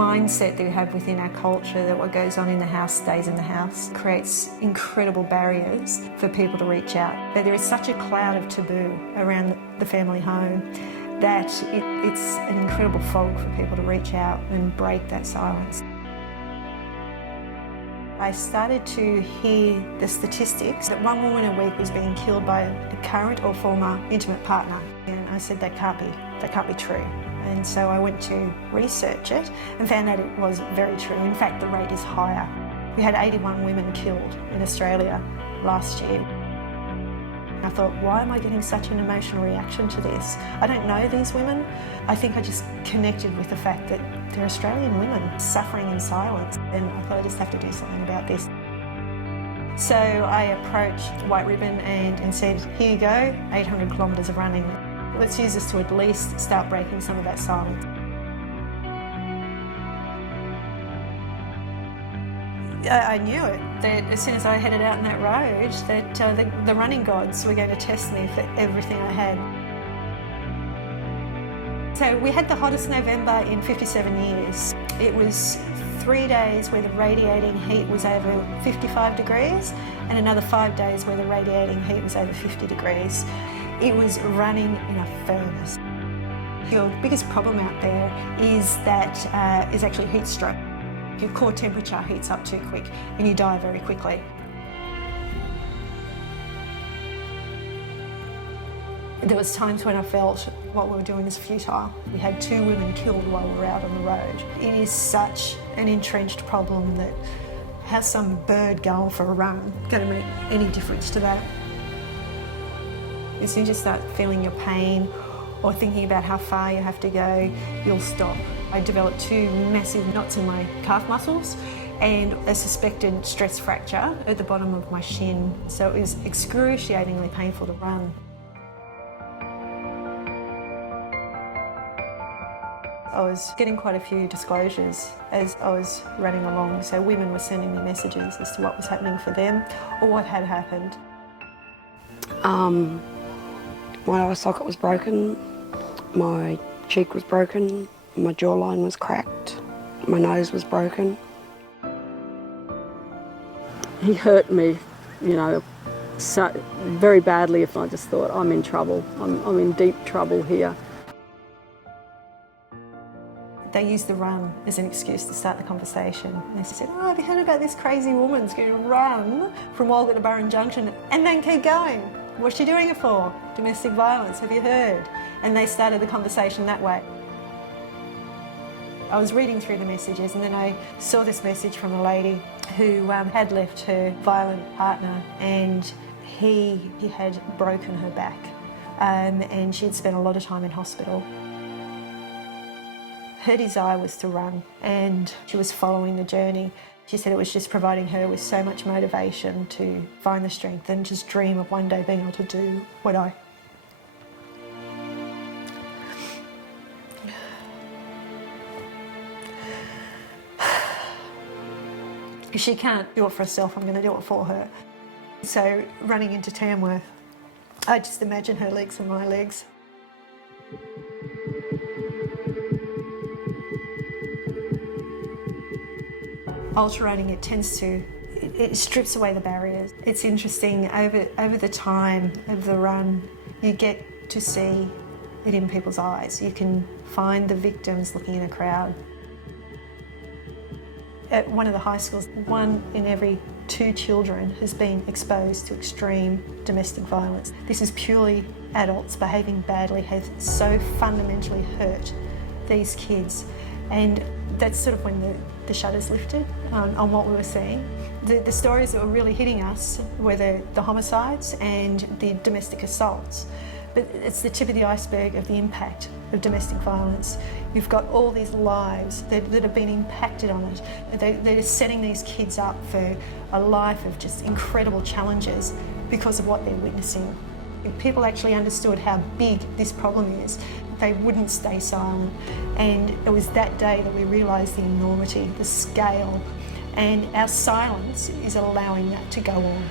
mindset that we have within our culture that what goes on in the house stays in the house creates incredible barriers for people to reach out. There is such a cloud of taboo around the family home that it's an incredible fog for people to reach out and break that silence. I started to hear the statistics that 1 woman a week was being killed by a current or former intimate partner. And I said, that can't be true. And so I went to research it and found out it was very true. In fact, the rate is higher. We had 81 women killed in Australia last year. I thought, why am I getting such an emotional reaction to this? I don't know these women. I think I just connected with the fact that they're Australian women suffering in silence, and I thought I just have to do something about this. So I approached White Ribbon and said, here you go, 800 kilometres of running. Let's use this to at least start breaking some of that silence. I knew it, that as soon as I headed out on that road, that the running gods were going to test me for everything I had. So we had the hottest November in 57 years. It was 3 days where the radiating heat was over 55 degrees and another 5 days where the radiating heat was over 50 degrees. It was running in a furnace. Your biggest problem out there is actually heat stroke. Your core temperature heats up too quick and you die very quickly. There was times when I felt what we were doing is futile. We had 2 women killed while we were out on the road. It is such an entrenched problem that how's some bird going for a run going to make any difference to that? As soon as you start feeling your pain or thinking about how far you have to go, you'll stop. I developed 2 massive knots in my calf muscles and a suspected stress fracture at the bottom of my shin. So it was excruciatingly painful to run. I was getting quite a few disclosures as I was running along. So women were sending me messages as to what was happening for them or what had happened. My eye socket was broken, my cheek was broken, my jawline was cracked, my nose was broken. He hurt me, so very badly. If I just thought, I'm in trouble, I'm in deep trouble here. They used the run as an excuse to start the conversation. They said, oh, have you heard about this crazy woman who's going to run from Walgett to Burren Junction and then keep going? What's she doing it for? Domestic violence, have you heard? And they started the conversation that way. I was reading through the messages and then I saw this message from a lady who had left her violent partner and he had broken her back and she had spent a lot of time in hospital. Her desire was to run and she was following the journey. She said it was just providing her with so much motivation to find the strength and just dream of one day being able to do what I. If she can't do it for herself, I'm going to do it for her. So running into Tamworth, I just imagine her legs and my legs. Ultra running, it strips away the barriers. It's interesting, over the time of the run, you get to see it in people's eyes. You can find the victims looking in a crowd. At one of the high schools, 1 in every 2 children has been exposed to extreme domestic violence. This is purely adults behaving badly, have so fundamentally hurt these kids. And that's sort of when the shutters lifted on what we were seeing. The stories that were really hitting us were the homicides and the domestic assaults. But it's the tip of the iceberg of the impact of domestic violence. You've got all these lives that have been impacted on it. They're setting these kids up for a life of just incredible challenges because of what they're witnessing. If people actually understood how big this problem is, they wouldn't stay silent. And it was that day that we realised the enormity, the scale, and our silence is allowing that to go on.